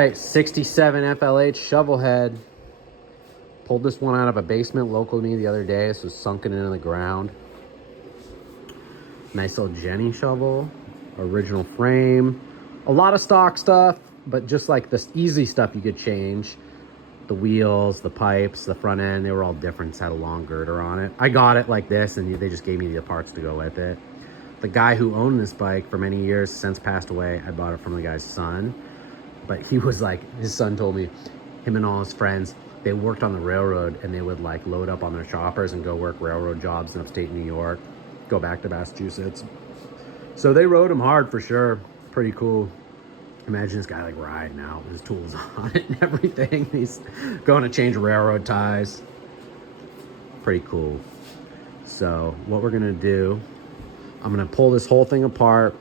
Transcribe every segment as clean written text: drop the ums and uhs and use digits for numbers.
right, 67 FLH Shovelhead. Pulled this one out of a basement local to me the other day. This was sunken into the ground. Nice little Jenny shovel, original frame. A lot of stock stuff, but just like this easy stuff you could change. The wheels, the pipes, the front end, they were all different. It had a long girder on it. I got it like this and they just gave me the parts to go with it. The guy who owned this bike for many years since passed away. I bought it from the guy's son. But he was like, his son told me, him and all his friends, they worked on the railroad and they would like load up on their choppers and go work railroad jobs in upstate New York, go back to Massachusetts. So they rode him hard for sure. Pretty cool. Imagine this guy like riding out with his tools on it and everything. He's going to change railroad ties. Pretty cool. So what we're gonna do, I'm gonna pull this whole thing apart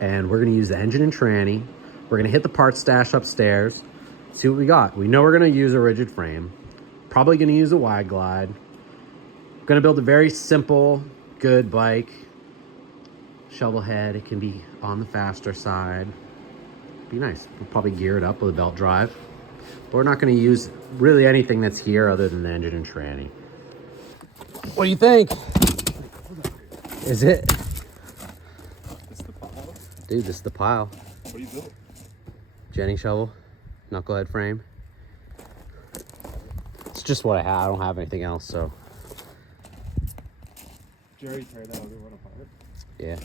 and we're gonna use the engine and tranny. We're gonna hit the parts stash upstairs, see what we got. We know we're gonna use a rigid frame, probably gonna use a wide glide. Gonna build a very simple, good bike. Shovelhead, it can be on the faster side. Be nice. We'll probably gear it up with a belt drive. But we're not gonna use really anything that's here other than the engine and tranny. What do you think? Is it? This the pile? Dude, this is the pile. What do you build? Jenny shovel, knucklehead frame. It's just what I have. I don't have anything else, so. Jerry tear that other one apart? Yeah.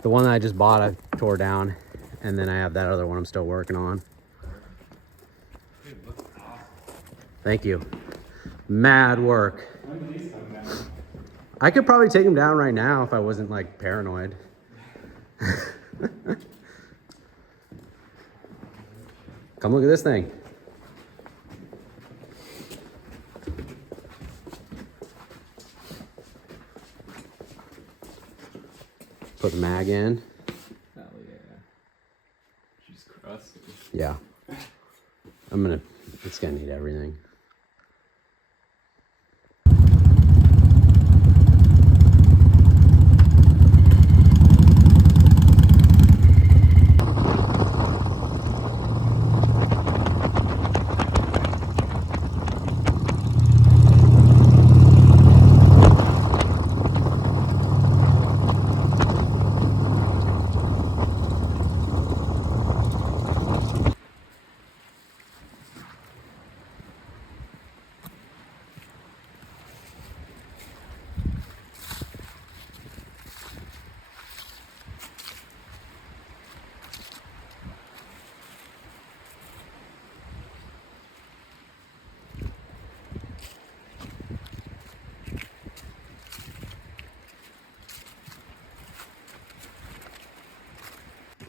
The one that I just bought, I tore down. And then I have that other one I'm still working on. Dude, looks awesome. Thank you. Mad work. When do these come down? I could probably take them down right now if I wasn't like paranoid. Come look at this thing. Put the mag in. Hell yeah. She's crusty. Yeah. It's gonna need everything.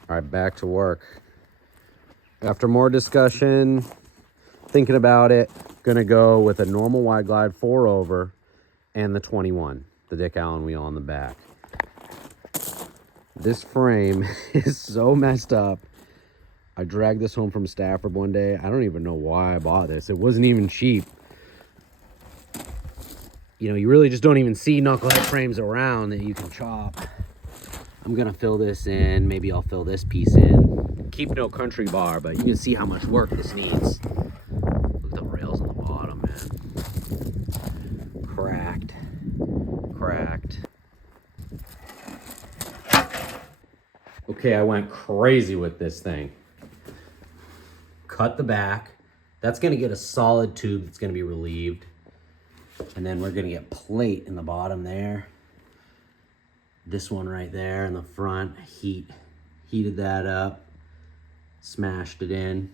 All right, back to work. After more discussion, thinking about it, gonna go with a normal wide glide 4-over and the 21, the Dick Allen wheel on the back. This frame is so messed up. I dragged this home from Stafford one day. I don't even know why I bought this. It wasn't even cheap. You know, you really just don't even see knucklehead frames around that you can chop. I'm gonna fill this in. Maybe I'll fill this piece in. Keep no country bar, but you can see how much work this needs. Look at the rails on the bottom, man. Cracked. Okay, I went crazy with this thing. Cut the back. That's gonna get a solid tube that's gonna be relieved. And then we're gonna get plate in the bottom there. This one right there in the front, heated that up, smashed it in.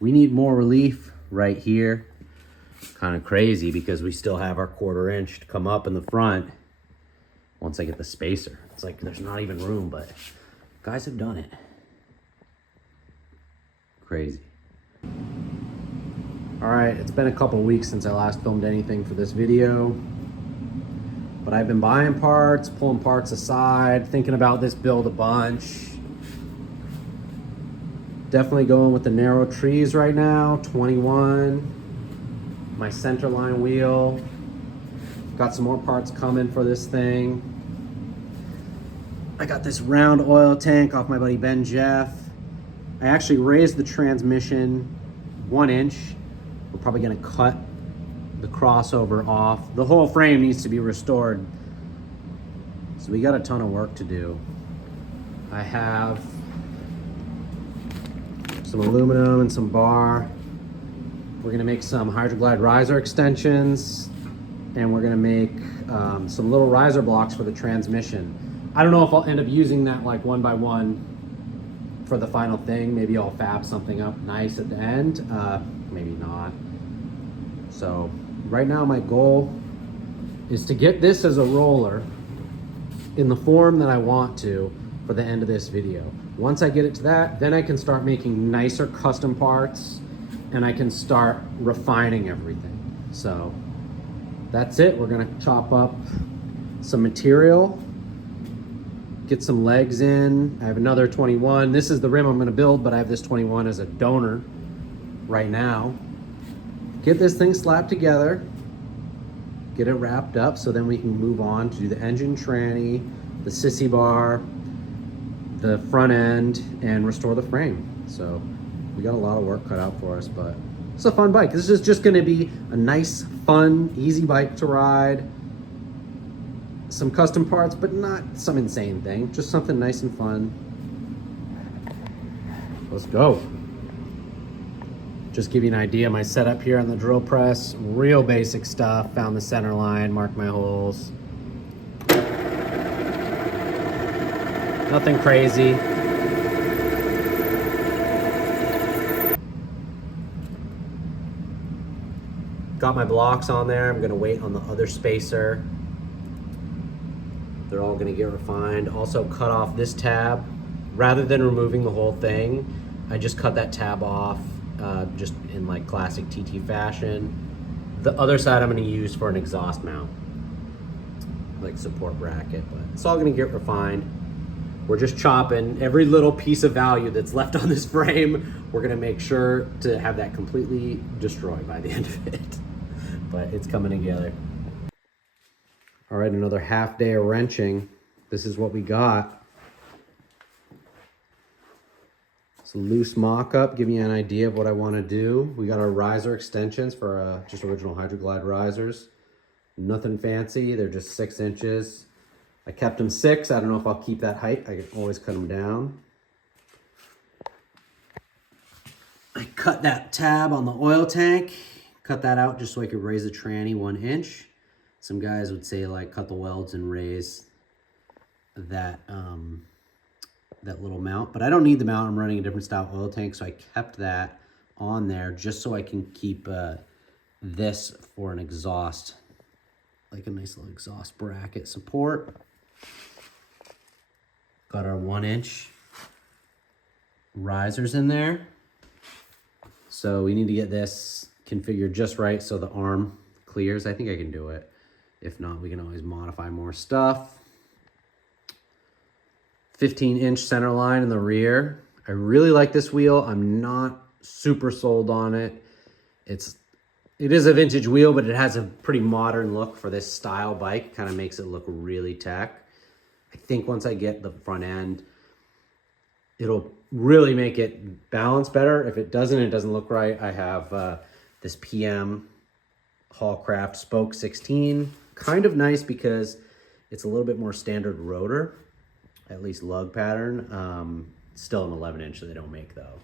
We need more relief right here. Kind of crazy because we still have our 1/4 inch to come up in the front once I get the spacer. It's like there's not even room, but guys have done it. Crazy. All right, it's been a couple weeks since I last filmed anything for this video. But I've been buying parts, pulling parts aside, thinking about this build a bunch. Definitely going with the narrow trees right now, 21. My center line wheel. Got some more parts coming for this thing. I got this round oil tank off my buddy Ben Jeff. I actually raised the transmission 1 inch. We're probably gonna cut the crossover off. The whole frame needs to be restored. So we got a ton of work to do. I have some aluminum and some bar. We're gonna make some Hydroglide riser extensions, and we're gonna make some little riser blocks for the transmission. I don't know if I'll end up using that like 1 by 1 for the final thing. Maybe I'll fab something up nice at the end, maybe not. So right now my goal is to get this as a roller in the form that I want to for the end of this video. Once I get it to that, then I can start making nicer custom parts and I can start refining everything. So that's it. We're gonna chop up some material, get some legs in. I have another 21. This is the rim I'm gonna build, but I have this 21 as a donor right now. Get this thing slapped together, get it wrapped up, so then we can move on to do the engine tranny, the sissy bar, the front end, and restore the frame. So we got a lot of work cut out for us, but it's a fun bike. This is just gonna be a nice, fun, easy bike to ride. Some custom parts, but not some insane thing. Just something nice and fun. Let's go. Just give you an idea, my setup here on the drill press, real basic stuff. Found the center line, marked my holes. Nothing crazy. Got my blocks on there. I'm gonna wait on the other spacer. They're all gonna get refined. Also cut off this tab. Rather than removing the whole thing, I just cut that tab off just in like classic TT fashion. The other side I'm gonna use for an exhaust mount, like support bracket, but it's all gonna get refined. We're just chopping every little piece of value that's left on this frame. We're gonna make sure to have that completely destroyed by the end of it. But it's coming together. All right, another half day of wrenching. This is what we got. It's a loose mock-up, give you an idea of what I wanna do. We got our riser extensions for just original Hydroglide risers. Nothing fancy, they're just 6 inches. I kept them 6. I don't know if I'll keep that height. I can always cut them down. I cut that tab on the oil tank. Cut that out just so I could raise the tranny 1 inch. Some guys would say like cut the welds and raise that that little mount, but I don't need the mount. I'm running a different style oil tank, so I kept that on there just so I can keep this for an exhaust, like a nice little exhaust bracket support. Got our 1 inch risers in there. So we need to get this configured just right so the arm clears. I think I can do it. If not, we can always modify more stuff. 15-inch center line in the rear. I really like this wheel. I'm not super sold on it. It is a vintage wheel, but it has a pretty modern look for this style bike. Kind of makes it look really tech. I think once I get the front end, it'll really make it balance better. If it doesn't look right. I have this PM Hallcraft Spoke 16. Kind of nice because it's a little bit more standard rotor, at least lug pattern. Still an 11-inch that they don't make though.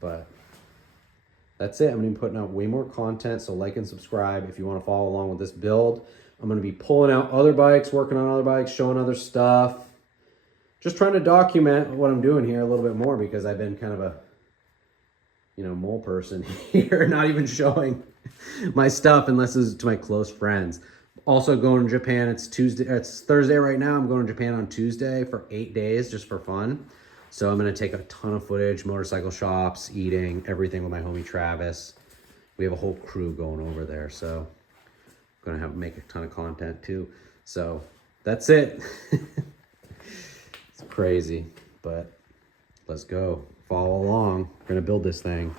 But that's it. I'm gonna be putting out way more content, so like and subscribe if you want to follow along with this build. I'm gonna be pulling out other bikes, working on other bikes, showing other stuff. Just trying to document what I'm doing here a little bit more because I've been kind of a, mole person here, not even showing my stuff unless it's to my close friends. Also going to Japan, it's Thursday right now. I'm going to Japan on Tuesday for 8 days just for fun. So I'm gonna take a ton of footage, motorcycle shops, eating, everything with my homie Travis. We have a whole crew going over there, so I'm gonna have to make a ton of content too. So that's it. It's crazy, but let's go. Follow along. We're gonna build this thing.